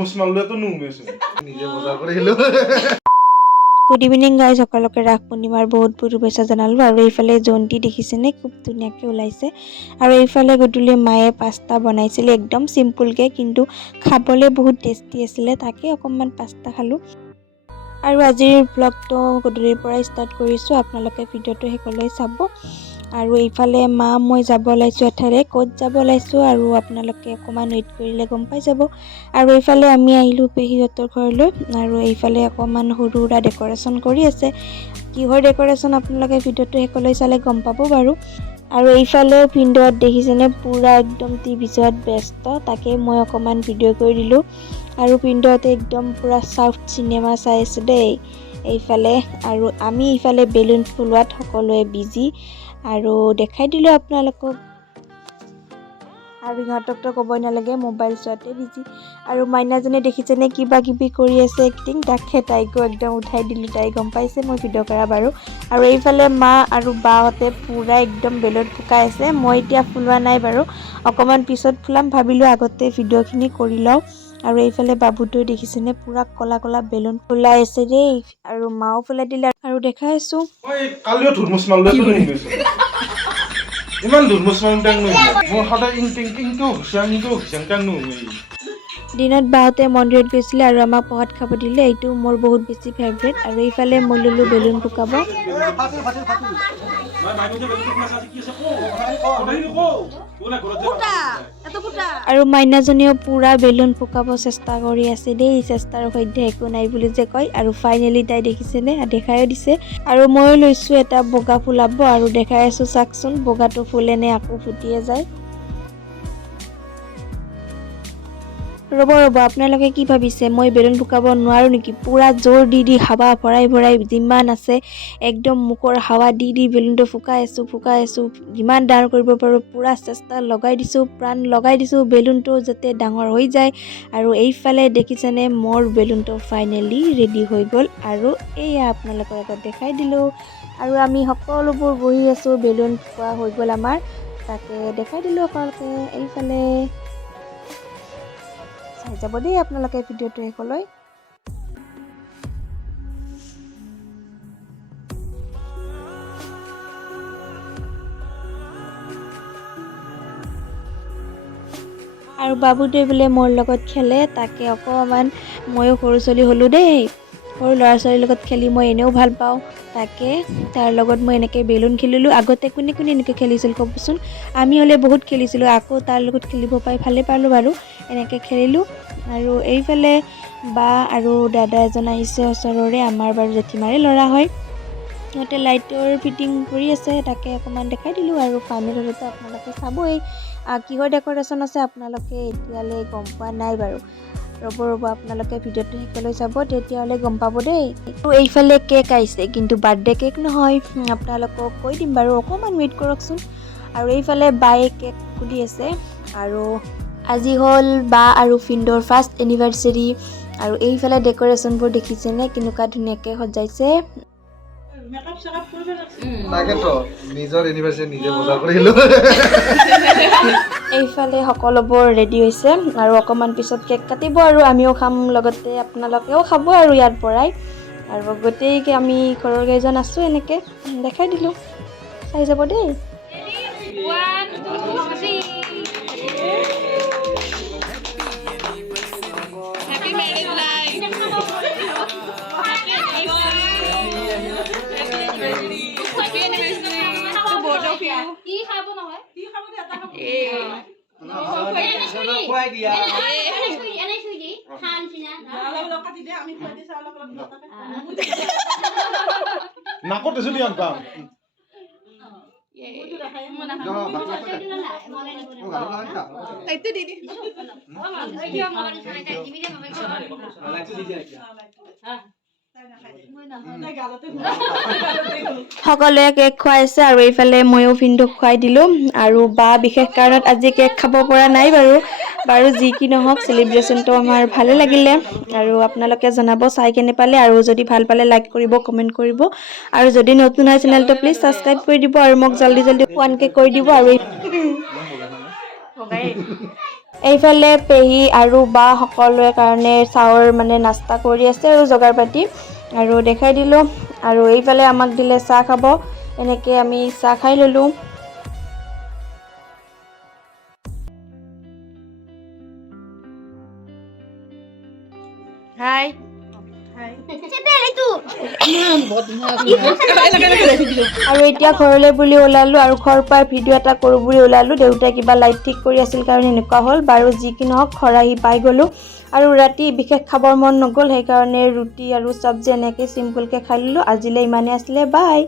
ধুৰমুস মাৰলে তো নুমেছে নিজে বজাৰ কৰে এলো গুড ইভিনিং গাইজ, সকলকে ৰাস পূৰ্ণিমাৰ বহুত বহুত শুভেচ্ছা জনালোঁ। আৰু এইফালে জন্তি দেখিছেনে, খুব ধুনীয়াকৈ ওলাইছে। আৰু এইফালে গধূলি মায়ে পাস্তা বনাইছিলে একদম চিম্পুলকৈ, কিন্তু খাবলৈ বহুত টেষ্টি আছিলে। তাকে অকণমান পাস্তা খালোঁ। আৰু আজিৰ ব্লগটো গধূলিৰ পৰাই ষ্টাৰ্ট কৰিছোঁ, আপোনালোকে ভিডিঅ'টো শেষলৈ চাব। আৰু এইফালে মা মই যাব ওলাইছোঁ এঠাইৰে, ক'ত যাব ওলাইছোঁ আৰু আপোনালোকে অকণমান ৱেইট কৰিলে গম পাই যাব। আৰু এইফালে আমি আহিলোঁ পেহীহঁতৰ ঘৰলৈ। আৰু এইফালে অকণমান সৰু সুৰা ডেক'ৰেশ্যন কৰি আছে। কিহৰ ডেক'ৰেশ্যন আপোনালোকে ভিডিঅ'টো শেষলৈ চালে গম পাব বাৰু। আৰু এইফালে ভিডিঅ'ত দেখিছেনে পুৰা একদম টিভি চোৱাত ব্যস্ত, তাকে মই অকণমান ভিডিঅ' কৰি দিলোঁ। আৰু ভিডিঅ'তে একদম পুৰা চাউথ চিনেমা চাই আছে দেই এইফালে। আৰু আমি এইফালে বেলুন ফুলোৱাত সকলোৱে বিজি, আৰু দেখাই দিলোঁ আপোনালোকক। আৰু ইহঁতকতো ক'বই নালাগে, মোবাইল চোৱাতে বিজি। আৰু মাইনাজনী দেখিছেনে কিবা কিবি কৰি আছে এক্টিং, তাইকো একদম উঠাই দিলোঁ, তাই গম পাইছে মই ভিডিঅ' কৰা বাৰু। আৰু এইফালে মা আৰু বাহঁতে পুৰা একদম বেলুন ফুকাই আছে। মই এতিয়া ফুলোৱা নাই বাৰু, অকণমান পিছত ফুলাম, ভাবিলোঁ আগতে ভিডিঅ'খিনি কৰি লওঁ। আৰু এইফালে বাবুটোৱে দেখিছেনে পুৰা ক'লা ক'লা বেলুন ফুলাই আছে দেই, আৰু মাও ফুলাই দিলে আৰু দেখাই আছোঁ। কালিও ধুৰমুস মাৰলে তো নুমেছে ইমান ধুৰমুস মাৰটাং নুমে মই সদায় ইংটিংটিংটো হুসাংটাং নুমে দিনত বাহঁতে মন্দিৰত গৈছিলে আৰু আমাক প্ৰসাদ খাব দিলে, এইটো মোৰ বহুত বেছি ফেভৰেট। আৰু এইফালে মই ল'লোঁ বেলুন ফুকাব। আৰু মাইনাজনীও পুৰা বেলুন ফুকাব চেষ্টা কৰি আছে দেই, চেষ্টাৰ সৈতে একো নাই বুলি যে কয়। আৰু ফাইনেলি তাই দেখিছেনে, দেখাইও দিছে। আৰু ময়ো লৈছোঁ এটা বগা ফুলাব, আৰু দেখাই আছোঁ চাওকচোন বগাটো ফুলে নে আকৌ ফুটিয়ে যায়। ৰ'ব আপোনালোকে কি ভাবিছে মই বেলুন ফুকাব নোৱাৰোঁ নেকি? পুৰা জোৰ দি হাৱা ভৰাই যিমান আছে একদম মুখৰ হাৱা দি বেলুনটো ফুকাই আছোঁ। যিমান ডাঙৰ কৰিব পাৰোঁ পুৰা চেষ্টা লগাই দিছোঁ, প্ৰাণ লগাই দিছোঁ বেলুনটো যাতে ডাঙৰ হৈ যায়। আৰু এইফালে দেখিছেনে মোৰ বেলুনটো ফাইনেলি ৰেডি হৈ গ'ল, আৰু এয়া আপোনালোকৰ আগত দেখাই দিলোঁ। আৰু আমি সকলোবোৰ বহি আছোঁ, বেলুন ফুকোৱা হৈ গ'ল আমাৰ, তাকে দেখাই দিলোঁ আপোনালোকে। এইফালে চাই যাব দেই আপোনালোকে ভিডিঅ'টো শেষলৈ। আৰু বাবুটোৱে বোলে মোৰ লগত খেলে, তাকে অকণমান ময়ো সৰু ছোৱালী হ'লোঁ দেই, সৰু ল'ৰা ছোৱালীৰ লগত খেলি মই এনেও ভাল পাওঁ। তাকে তাৰ লগত মই এনেকৈ বেলুন খেলিলোঁ। আগতে কোনে এনেকৈ খেলিছিল ক'বচোন? আমি হ'লে বহুত খেলিছিলোঁ, আকৌ তাৰ লগত খেলিব পাই ভালেই পালোঁ বাৰু, এনেকৈ খেলিলোঁ। আৰু এইফালে বা আৰু দাদা এজন আহিছে ওচৰৰে, আমাৰ বাৰু জেঠীমাৰে ল'ৰা হয়। সিহঁতে লাইটৰ ফিটিং কৰি আছে, তাকে অকণমান দেখাই দিলোঁ। আৰু ফাইনেল হ'লেতো আপোনালোকে চাবই, কিহৰ ডেক'ৰেশ্যন আছে আপোনালোকে এতিয়ালৈ গম পোৱা নাই বাৰু। ৰ'ব আপোনালোকে ভিডিঅ'টো শেষলৈ চাব, তেতিয়াহ'লে গম পাব দেই। আৰু এইফালে কেক আহিছে, কিন্তু বাৰ্থডে কেক নহয়, আপোনালোকক কৈ দিম বাৰু, অকণমান ৱেইট কৰকচোন। আৰু এইফালে বায়ে কেক খুলি আছে। আৰু আজি হ'ল বা আৰু ফিণ্ডৰ ফাৰ্ষ্ট এনিভাৰ্চেৰী। আৰু এইফালে ডেক'ৰেশ্যনবোৰ দেখিছেনে কেনেকুৱা ধুনীয়াকৈ সজাইছে। এইফালে সকলোবোৰ ৰেডি হৈছে, আৰু অকণমান পিছত কেক কাটিব, আৰু আমিও খাম, লগতে আপোনালোকেও খাব আৰু ইয়াৰ পৰাই। আৰু গোটেইকৈ আমি ঘৰৰ কেইজন আছোঁ, এনেকৈ দেখাই দিলোঁ, চাই যাব দেই। সকলোৱে কেক খুৱাইছে, আৰু এইফালে ময়ো ভিনদেউক খুৱাই দিলোঁ। আৰু বা বিশেষ কাৰণত আজি কেক খাব পৰা নাই বাৰু যি কি নহওক চেলিব্ৰেশ্যনটো আমাৰ ভালে লাগিলে। আৰু আপোনালোকে জনাব চাই কেনে পালে, আৰু যদি ভাল পালে লাইক কৰিব, কমেণ্ট কৰিব, আৰু যদি নতুন হয় চেনেলটো প্লিজ ছাবস্ক্ৰাইব কৰি দিব, আৰু মোক জল্দি 1K কৰি দিব। আৰু এইফালে পেহী আৰু বা সকলোৰে কাৰণে চাহৰ মানে নাস্তা কৰি আছে আৰু জগাৰ পাতি আৰু দেখাই দিলোঁ। আৰু এইফালে আমাক দিলে চাহ খাব, এনেকৈ আমি চাহ খাই ল'লোঁ। হাই আৰু এতিয়া ঘৰলৈ বুলি ওলালোঁ আৰু ঘৰৰ পৰা ভিডিঅ' এটা কৰোঁ বুলি ওলালোঁ। দেউতাই কিবা লাইট ঠিক কৰি আছিল কাৰণে এনেকুৱা হ'ল। বাৰু যি কি নহওক ঘৰ আহি পাই গ'লোঁ আৰু ৰাতি বিশেষ খাবৰ মন নগ'ল, সেইকাৰণে ৰুটি আৰু চব্জি এনেকৈ চিম্পুলকৈ খাই ল'লোঁ। আজিলৈ ইমানেই আছিলে, বাই।